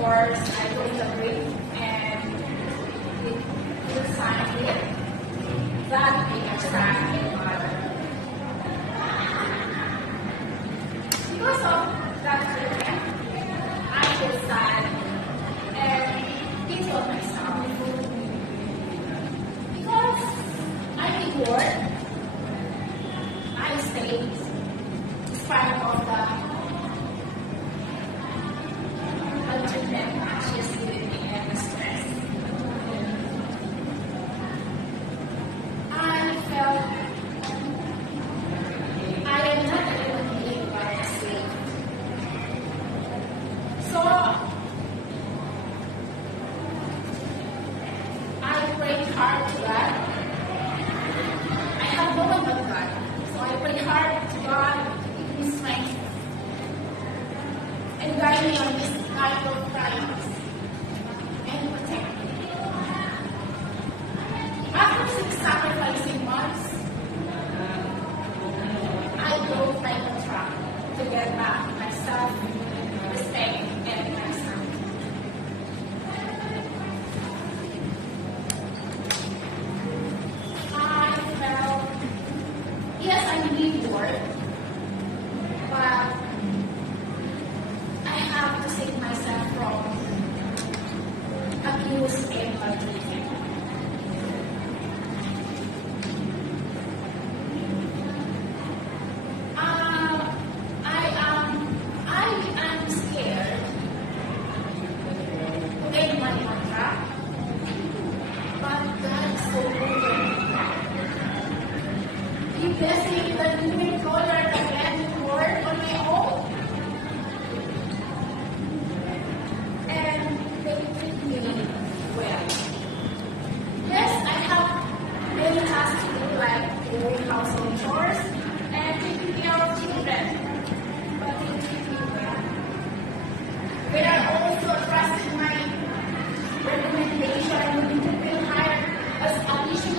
course, I don't agree and it signed it that I can stand in mother. Because of that reason, I decided and think of myself. Because I think work, I stayed despite of the alternate anxiety and stress. I felt I am not able to live by myself. So I prayed hard to God. I have no one but God. So I prayed hard to God to give me strength and guide me on this kind of times and protect me. After 6 sacrificing months, I broke my contract to get back my self-respect and myself. I felt, yes, I need work, but I have to save myself from abuse and maltreatment. I am scared to end my contract, but God is so good. He blessed me with a new employer that let me work on my own. And they treat me well. Yes, I have many tasks to do, like doing household chores and taking care of children, but they treat me well. They are also trusting my recommendation to be hired as additional